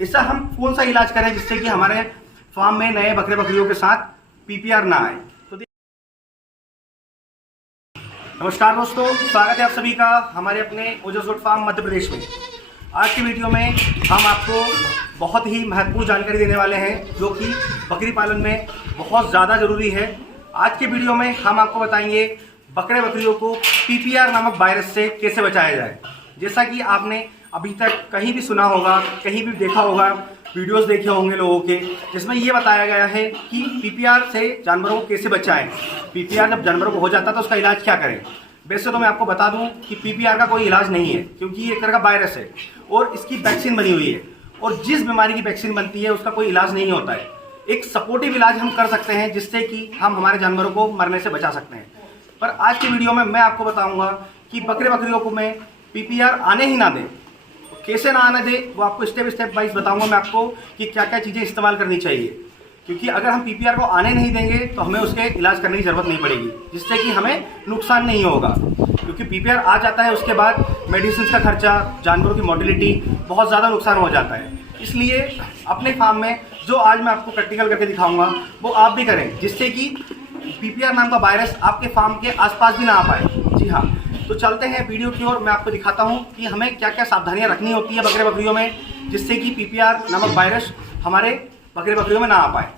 ऐसा हम कौन सा इलाज करें जिससे कि हमारे फार्म में नए बकरे बकरियों के साथ पीपीआर ना आए। तो नमस्कार दोस्तों, स्वागत है आप सभी का हमारे अपने ओजस फार्म मध्य प्रदेश में। आज की वीडियो में हम आपको बहुत ही महत्वपूर्ण जानकारी देने वाले हैं जो कि बकरी पालन में बहुत ज़्यादा ज़रूरी है। आज के वीडियो में हम आपको बताएंगे बकरे बकरियों को पीपीआर नामक वायरस से कैसे बचाया जाए। जैसा कि आपने अभी तक कहीं भी सुना होगा, कहीं भी देखा होगा, वीडियोस देखे होंगे लोगों के, जिसमें ये बताया गया है कि पीपीआर से जानवरों को कैसे बचाएं। पीपीआर जब जानवरों को हो जाता है तो उसका इलाज क्या करें। वैसे तो मैं आपको बता दूं कि पीपीआर का कोई इलाज नहीं है, क्योंकि ये एक तरह का वायरस है और इसकी वैक्सीन बनी हुई है, और जिस बीमारी की वैक्सीन बनती है उसका कोई इलाज नहीं होता है। एक सपोर्टिव इलाज हम कर सकते हैं जिससे कि हम हमारे जानवरों को मरने से बचा सकते हैं। पर आज की वीडियो में मैं आपको बताऊंगा कि बकरे बकरियों को मैं पीपीआर आने ही ना दें, कैसे ना आने दें, वो आपको स्टेप स्टेप वाइज बताऊंगा मैं आपको कि क्या क्या चीज़ें इस्तेमाल करनी चाहिए। क्योंकि अगर हम पीपीआर को आने नहीं देंगे तो हमें उसके इलाज करने की ज़रूरत नहीं पड़ेगी, जिससे कि हमें नुकसान नहीं होगा। क्योंकि पीपीआर आ जाता है उसके बाद मेडिसिन का खर्चा, जानवरों की मोर्टेलिटी, बहुत ज़्यादा नुकसान हो जाता है। इसलिए अपने फार्म में जो आज मैं आपको प्रैक्टिकल करके दिखाऊंगा वो आप भी करें, जिससे कि पीपीआर नाम का वायरस आपके फार्म के आसपास भी ना आ पाए। जी हाँ, तो चलते हैं वीडियो की ओर। मैं आपको दिखाता हूं कि हमें क्या क्या सावधानियां रखनी होती है बकरे बकरियों में, जिससे कि पीपीआर नामक वायरस हमारे बकरे बकरियों में ना आ पाए।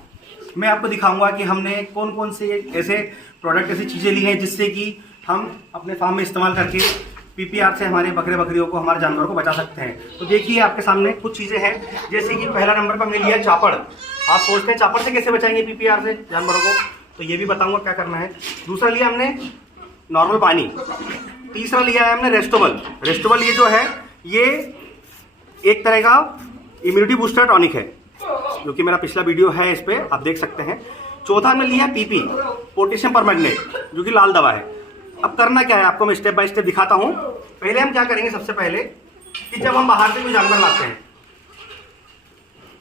मैं आपको दिखाऊंगा कि हमने कौन कौन से ऐसे प्रोडक्ट, ऐसी चीज़ें ली हैं जिससे कि हम अपने फार्म में इस्तेमाल करके पीपीआर से हमारे बकरे बकरियों को, हमारे जानवरों को बचा सकते हैं। तो देखिए आपके सामने कुछ चीज़ें हैं, जैसे कि पहला नंबर पर हमने लिया चापड़। आप सोचते हैं चापड़ से कैसे बचाएंगे पीपीआर से जानवरों को, तो ये भी बताऊंगा क्या करना है। दूसरा लिया हमने नॉर्मल पानी। तीसरा लिया है हमने रेस्टोबल। रेस्टोबल ये जो है ये एक तरह का इम्यूनिटी बूस्टर टॉनिक है, जो कि मेरा पिछला वीडियो है, इस पर आप देख सकते हैं। चौथा हमने लिया पीपी, पोटेशियम परमैंगनेट, जो कि लाल दवा है। अब करना क्या है आपको मैं स्टेप बाय स्टेप दिखाता हूँ। पहले हम क्या करेंगे, सबसे पहले कि जब हम बाहर से कोई जानवर लाते हैं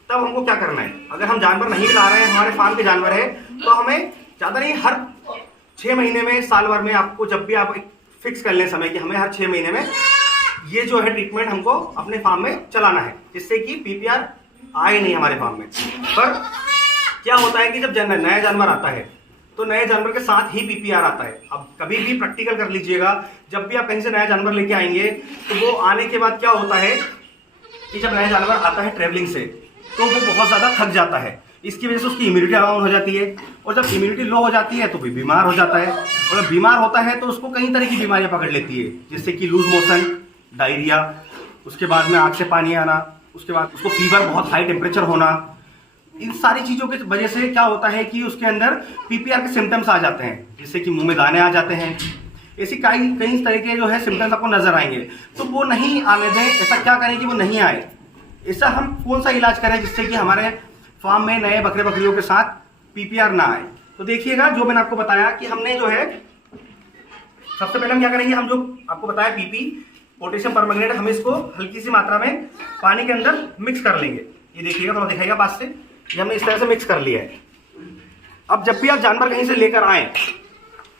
तब हमको क्या करना है। अगर हम जानवर नहीं ला रहे हैं, हमारे फार्म के जानवर है, तो हमें ज़्यादा नहीं, हर 6 महीने में, साल भर में, आपको जब भी आप फिक्स कर लें समय कि हमें हर 6 महीने में ये जो है ट्रीटमेंट हमको अपने फार्म में चलाना है, जिससे कि पीपीआर आए नहीं हमारे फार्म में। पर क्या होता है कि जब नया जानवर आता है तो नए जानवर के साथ ही पीपीआर आता है। अब कभी भी प्रैक्टिकल कर लीजिएगा, जब भी आप कहीं से नया जानवर लेके आएंगे तो वो आने के बाद क्या होता है कि जब नया जानवर आता है ट्रेवलिंग से तो वो बहुत ज़्यादा थक जाता है। इसकी वजह से उसकी इम्यूनिटी डाउन हो जाती है, और जब इम्यूनिटी लो हो जाती है तो भी बीमार हो जाता है, और जब बीमार होता है तो उसको कई तरह की बीमारियां पकड़ लेती है, जिससे कि लूज मोशन, डायरिया, उसके बाद में आँख से पानी आना, उसके बाद उसको फीवर, बहुत हाई टेम्परेचर होना। इन सारी चीज़ों की वजह से क्या होता है कि उसके अंदर पीपीआर के सिम्टम्स आ जाते हैं, जिससे कि मुंह में दाने आ जाते हैं। ऐसी कई तरह के जो है सिम्टम्स आपको नजर आएंगे, तो वो नहीं आने दें। ऐसा क्या करें कि वो नहीं आए। ऐसा हम कौन सा इलाज करें जिससे कि हमारे फार्म में नए बकरे बकरियों के साथ पीपीआर ना आए। तो देखिएगा, जो मैंने आपको बताया कि हमने जो है सबसे पहले हम क्या करेंगे, हम जो आपको बताया पीपी, पोटेशियम परमैंगनेट, हम इसको हल्की सी मात्रा में पानी के अंदर मिक्स कर लेंगे। ये देखिएगा, थोड़ा दिखाइएगा पास से, ये हमने इस तरह से मिक्स कर लिया है। अब जब भी आप जानवर कहीं से लेकर आए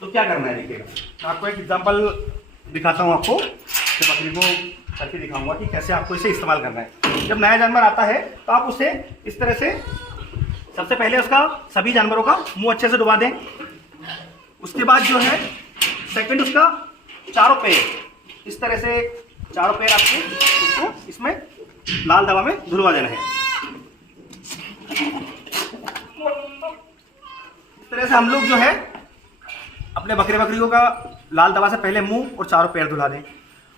तो क्या करना है, देखिएगा मैं आपको एक एग्जाम्पल दिखाता हूँ, आपको बकरी को करके दिखाऊंगा कि कैसे आपको इसे इस्तेमाल करना है। जब नया जानवर आता है तो आप उसे इस तरह से, सबसे पहले उसका, सभी जानवरों का मुंह अच्छे से डुबा दें। उसके बाद जो है सेकंड, उसका चारों पैर, इस तरह से चारों पैर आपको उसको इसमें लाल दवा में धुलवा देना है। इस तरह से हम लोग जो है अपने बकरे बकरियों का लाल दवा से पहले मुंह और चारों पैर धुला दें।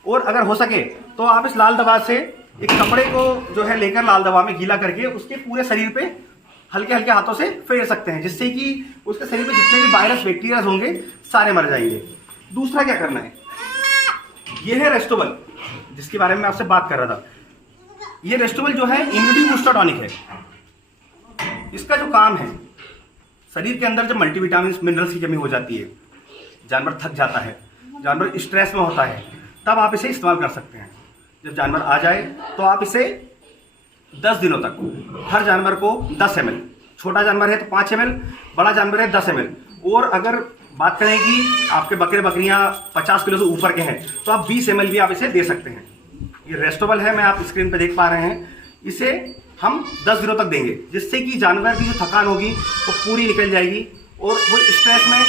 और अगर हो सके तो आप इस लाल दवा से एक कपड़े को जो है लेकर लाल दवा में गीला करके उसके पूरे शरीर पे हल्के हल्के हाथों से फेर सकते हैं, जिससे कि उसके शरीर में जितने भी वायरस, बैक्टीरिया होंगे सारे मर जाएंगे। दूसरा क्या करना है, ये है रेस्टोबल, जिसके बारे में आपसे बात कर रहा था। ये रेस्टोबल जो है इम्यूनिटी बूस्टर टॉनिक है। इसका जो काम है, शरीर के अंदर जब मल्टीविटामिन, मिनरल्स की कमी हो जाती है, जानवर थक जाता है, जानवर स्ट्रेस में होता है, तब आप इसे इस्तेमाल कर सकते हैं। जब जानवर आ जाए तो आप इसे 10 दिनों तक हर जानवर को 10 ml, छोटा जानवर है तो 5 ml, बड़ा जानवर है 10 ml। और अगर बात करें कि आपके बकरे बकरियां 50 किलो से ऊपर के हैं तो आप 20 ml भी आप इसे दे सकते हैं। ये रेस्टोबल है, मैं आप स्क्रीन पे देख पा रहे हैं। इसे हम 10 दिनों तक देंगे, जिससे कि जानवर की जो थकान होगी वो पूरी निकल जाएगी और वो स्ट्रेस में,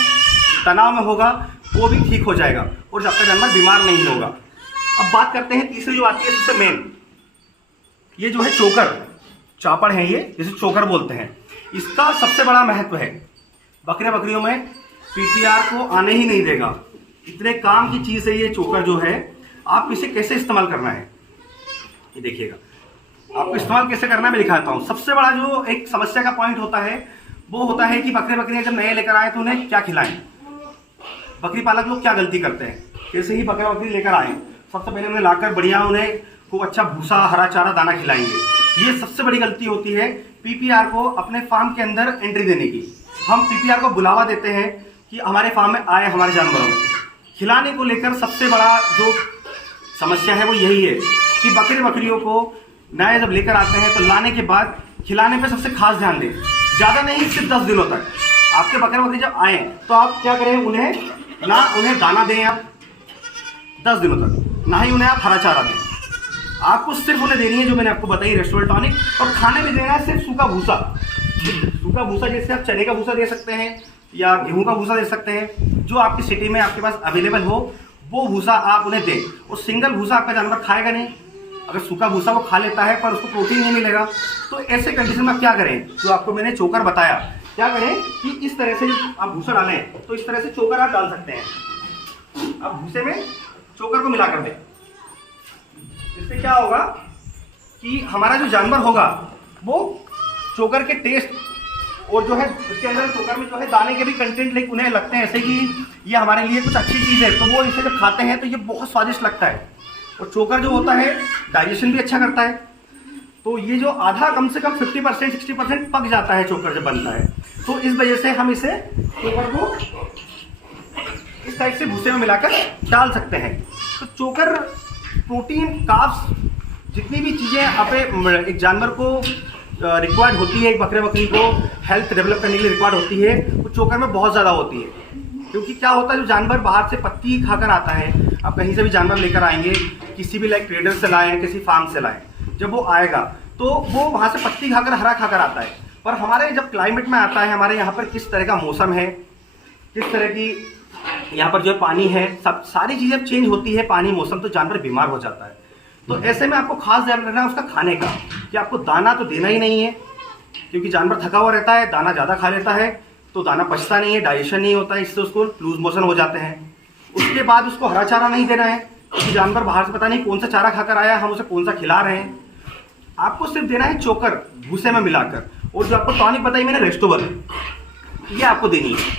तनाव में होगा वो भी ठीक हो जाएगा और जब तक जानवर बीमार नहीं होगा। अब बात करते हैं तीसरी जो आती है सबसे मेन, ये जो है चोकर, चापड़ है ये, जिसे चोकर बोलते हैं। इसका सबसे बड़ा महत्व है, बकरे बकरियों में पीपीआर को आने ही नहीं देगा। इतने काम की चीज़ है ये चोकर जो है। आप इसे कैसे इस्तेमाल करना है ये देखिएगा, आपको इस्तेमाल कैसे करना है मैं दिखाता हूँ। सबसे बड़ा जो एक समस्या का पॉइंट होता है वो होता है कि बकरे बकरियाँ जब नए लेकर आए तो उन्हें क्या खिलाएं। बकरी पालक लोग क्या गलती करते हैं, जैसे ही बकरा बकरी लेकर आए सबसे पहले उन्हें लाकर बढ़िया उन्हें खूब अच्छा भूसा, हरा चारा, दाना खिलाएंगे। ये सबसे बड़ी गलती होती है पीपीआर को अपने फार्म के अंदर एंट्री देने की। हम पीपीआर को बुलावा देते हैं कि हमारे फार्म में आए, हमारे जानवरों में खिलाने को लेकर सबसे बड़ा जो समस्या है वो यही है कि बकरे बकरियों को नए जब लेकर आते हैं तो लाने के बाद खिलाने पे सबसे खास ध्यान दें। ज़्यादा नहीं, सिर्फ 10 दिनों तक। आपके बकरे बकरी जब आए तो आप क्या करें, उन्हें दाना दें आप 10 दिनों तक, ना ही उन्हें आप हरा चारा दें। आपको सिर्फ उन्हें देनी है जो मैंने आपको बताई, रेस्टोरेंट टॉनिक, और खाने में देना है सिर्फ सूखा भूसा। सूखा भूसा जैसे आप चने का भूसा दे सकते हैं या गेहूं का भूसा दे सकते हैं, जो आपकी सिटी में आपके पास अवेलेबल हो वो भूसा आप उन्हें दें। और सिंगल भूसा आपका जानवर खाएगा नहीं। अगर सूखा भूसा वो खा लेता है पर उसको प्रोटीन नहीं मिलेगा, तो ऐसे कंडीशन में क्या करें, जो आपको मैंने चोकर बताया, क्या करें कि इस तरह से आप भूसा डालें तो इस तरह से चोकर आप डाल सकते हैं। अब भूसे में चोकर को मिला कर दें, इससे क्या होगा कि हमारा जो जानवर होगा वो चोकर के टेस्ट और जो है उसके अंदर चोकर में जो है दाने के भी कंटेंट लाइक उन्हें लगते हैं ऐसे कि ये हमारे लिए कुछ अच्छी चीज़ है, तो वो इसे जब खाते हैं तो ये बहुत स्वादिष्ट लगता है। और चोकर जो होता है डाइजेशन भी अच्छा करता है। तो ये जो आधा कम से कम 50% 60% पक जाता है चोकर जब बनता है, तो इस वजह से हम इसे चोकर को इस टाइप से भूसे में मिलाकर डाल सकते हैं। तो चोकर प्रोटीन, कार्ब्स, जितनी भी चीज़ें आप एक जानवर को रिक्वायर्ड होती है, एक बकरे बकरी को हेल्थ डेवलप करने के लिए रिक्वायर्ड होती है, वो चोकर में बहुत ज़्यादा होती है। क्योंकि क्या होता है, जो जानवर बाहर से पत्ती खाकर आता है, आप कहीं से भी जानवर लेकर आएंगे, किसी भी लाइक ट्रेडर से लाएं, किसी फार्म से लाएं, जब वो आएगा तो वो वहाँ से पत्ती खाकर, हरा खाकर आता है। पर हमारे जब क्लाइमेट में आता है, हमारे यहाँ पर किस तरह का मौसम है, किस तरह की यहाँ पर जो है पानी है, सब सारी चीज़ें चेंज होती है, पानी, मौसम, तो जानवर बीमार हो जाता है। तो ऐसे में आपको खास ध्यान रखना है उसका खाने का, कि आपको दाना तो देना ही नहीं है, क्योंकि जानवर थका हुआ रहता है, दाना ज़्यादा खा लेता है तो दाना पचता नहीं है, डाइजेशन नहीं होता है, इससे उसको लूज मोशन हो जाते हैं। उसके बाद उसको हरा चारा नहीं देना है, क्योंकि जानवर बाहर से पता नहीं कौन सा चारा खाकर आया, हम उसे कौन सा खिला रहे हैं। आपको सिर्फ देना है चोकर भूसे में मिलाकर, और जो आपको टॉनिक बताई मैंने रेस्टोवर, ये आपको देनी है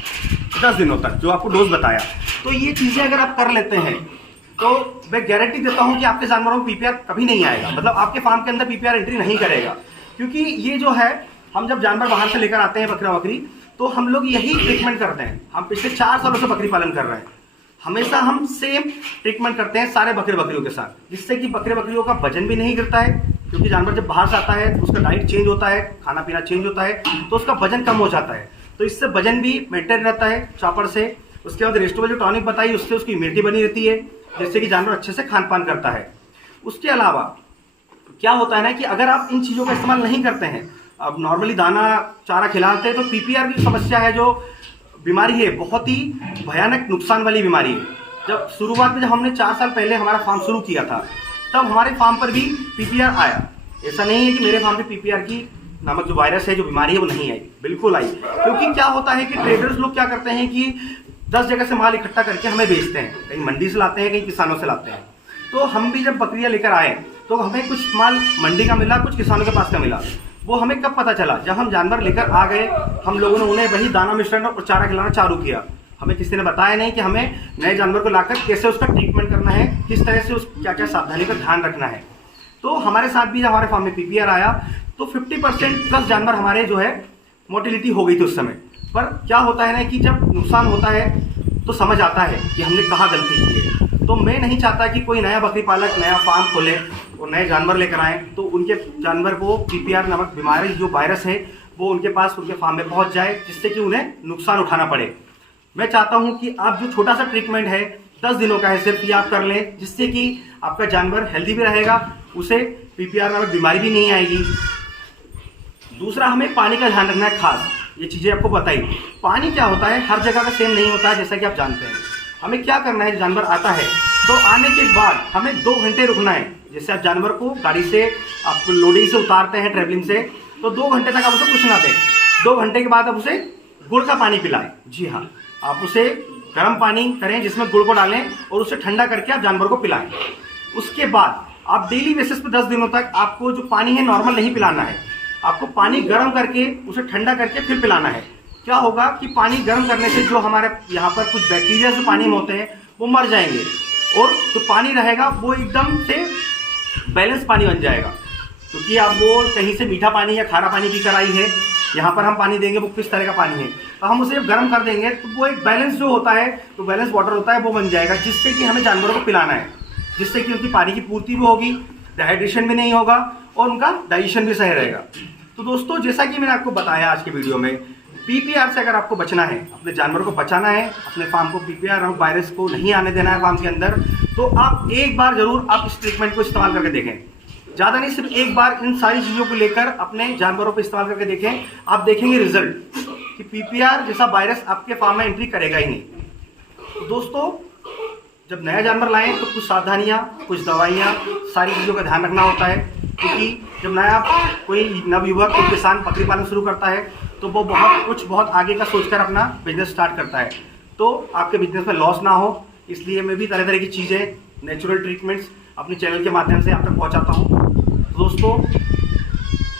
10 दिनों तक, जो आपको डोज बताया। तो ये चीज़ें अगर आप कर लेते हैं तो मैं गारंटी देता हूं कि आपके जानवरों में पीपीआर कभी नहीं आएगा, मतलब आपके फार्म के अंदर पीपीआर एंट्री नहीं करेगा। क्योंकि ये जो है, हम जब जानवर बाहर से लेकर आते हैं बकरा बकरी, तो हम लोग यही ट्रीटमेंट करते हैं। हम पिछले 4 सालों से बकरी पालन कर रहे हैं, हमेशा हम सेम ट्रीटमेंट करते हैं सारे बकरे बकरियों के साथ, जिससे कि बकरे बकरियों का वजन भी नहीं गिरता है। क्योंकि जानवर जब बाहर से आता है तो उसका डाइट चेंज होता है, खाना पीना चेंज होता है, तो उसका वजन कम हो जाता है, तो इससे वजन भी मेंटेन रहता है चापड़ से। उसके बाद रेस्टोवर जो टॉनिक बताई, उससे उसकी इम्यूनिटी बनी रहती है, जिससे कि जानवर अच्छे से खान पान करता है। उसके अलावा क्या होता है ना कि अगर आप इन चीज़ों का इस्तेमाल नहीं करते हैं, अब नॉर्मली दाना चारा खिलाते हैं, तो पीपीआर की समस्या है, जो बीमारी है, बहुत ही भयानक नुकसान वाली बीमारी है। जब शुरुआत में, जब हमने 4 साल पहले हमारा फार्म शुरू किया था, तब हमारे फार्म पर भी पीपीआर आया। ऐसा नहीं है कि मेरे फार्म पे पीपीआर की नामक जो वायरस है, जो बीमारी है, वो नहीं आई, बिल्कुल आई। क्योंकि क्या होता है कि ट्रेडर्स लोग क्या करते हैं कि 10 जगह से माल इकट्ठा करके हमें बेचते हैं, कहीं मंडी से लाते हैं, कहीं किसानों से लाते हैं। तो हम भी जब बकरियां लेकर आए तो हमें कुछ माल मंडी का मिला, कुछ किसानों के पास का मिला। वो हमें कब पता चला, जब हम जानवर लेकर आ गए, हम लोगों ने उन्हें वही दाना मिश्रण और चारा खिलाना चालू किया। हमें किसी ने बताया नहीं कि हमें नए जानवर को लाकर कैसे उसका ट्रीटमेंट करना है, किस तरह से उस क्या क्या सावधानी का ध्यान रखना है। तो हमारे साथ भी जब हमारे फार्म में पीपीआर आया तो 50% प्लस जानवर हमारे जो है मोर्टिलिटी हो गई थी उस समय। पर क्या होता है ना कि जब नुकसान होता है तो समझ आता है कि हमने कहाँ गलती की है। तो मैं नहीं चाहता कि कोई नया बकरी पालक नया फार्म खोले और नए जानवर लेकर आएँ तो उनके जानवर को पीपीआर नामक बीमारी, जो वायरस है, वो उनके पास, उनके फार्म में पहुंच जाए, जिससे कि उन्हें नुकसान उठाना पड़े। मैं चाहता हूं कि आप जो छोटा सा ट्रीटमेंट है 10 दिनों का है, सिर्फ ये आप कर लें, जिससे कि आपका जानवर हेल्दी भी रहेगा उसे पीपीआर नामक बीमारी भी नहीं आएगी। दूसरा, हमें पानी का ध्यान रखना है खास, ये चीज़ें आपको बताई। पानी क्या होता है, हर जगह का सेम नहीं होता है, जैसा कि आप जानते हैं। हमें क्या करना है, जानवर आता है तो आने के बाद हमें 2 घंटे रुकना है। जैसे आप जानवर को गाड़ी से आप लोडिंग से उतारते हैं, ट्रैवलिंग से, तो 2 घंटे तक आप उसे कुछ ना दें। 2 घंटे के बाद आप उसे गुड़ का पानी पिलाएं। जी हाँ, आप उसे गर्म पानी करें जिसमें गुड़ को डालें और उसे ठंडा करके आप जानवर को पिलाएं। उसके बाद आप डेली बेसिस पे 10 दिनों तक आपको जो पानी है नॉर्मल नहीं पिलाना है, आपको पानी गर्म करके उसे ठंडा करके फिर पिलाना है। क्या होगा कि पानी गर्म करने से जो हमारे यहाँ पर कुछ बैक्टीरिया जो पानी में होते हैं वो मर जाएंगे और जो पानी रहेगा वो एकदम से बैलेंस पानी बन जाएगा। क्योंकि आप वो कहीं से मीठा पानी या खारा पानी पीकर आई है, यहाँ पर हम पानी देंगे वो किस तरह का पानी है, तो हम उसे गर्म कर देंगे तो वो एक बैलेंस जो होता है, तो बैलेंस वाटर होता है वो बन जाएगा, जिससे कि हमें जानवरों को पिलाना है, जिससे कि उनकी पानी की पूर्ति भी होगी, डिहाइड्रेशन भी नहीं होगा और उनका डाइजेशन भी सही रहेगा। तो दोस्तों, जैसा कि मैंने आपको बताया आज के वीडियो में, पीपीआर से अगर आपको बचना है, अपने जानवरों को बचाना है, अपने फार्म को पीपीआर और वायरस को नहीं आने देना है फार्म के अंदर, तो आप एक बार जरूर आप इस ट्रीटमेंट को इस्तेमाल करके देखें। ज़्यादा नहीं, सिर्फ एक बार इन सारी चीज़ों को लेकर अपने जानवरों पर इस्तेमाल करके देखें, आप देखेंगे रिजल्ट कि पीपीआर जैसा वायरस आपके फार्म में एंट्री करेगा ही नहीं। तो दोस्तों, जब नया जानवर लाएं तो कुछ सावधानियाँ, कुछ दवाइयाँ, सारी चीज़ों का ध्यान रखना होता है। क्योंकि जब नया कोई नवयुवक, कोई किसान बकरी पालन शुरू करता है तो वो बहुत आगे का सोचकर अपना बिजनेस स्टार्ट करता है, तो आपके बिजनेस में लॉस ना हो, इसलिए मैं भी तरह तरह की चीज़ें, नेचुरल ट्रीटमेंट्स अपने चैनल के माध्यम से आप तक पहुंचाता हूं। तो दोस्तों,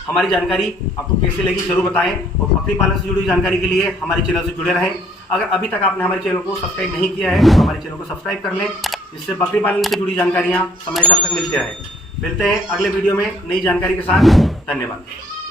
हमारी जानकारी आपको कैसे लगी जरूर बताएं और बकरी पालन से जुड़ी जानकारी के लिए हमारे चैनल से जुड़े रहें। अगर अभी तक आपने हमारे चैनल को सब्सक्राइब नहीं किया है तो हमारे चैनल को सब्सक्राइब कर लें, जिससे बकरी पालन से जुड़ी जानकारियाँ समय से आप तक मिलते रहे। मिलते हैं अगले वीडियो में नई जानकारी के साथ। धन्यवाद।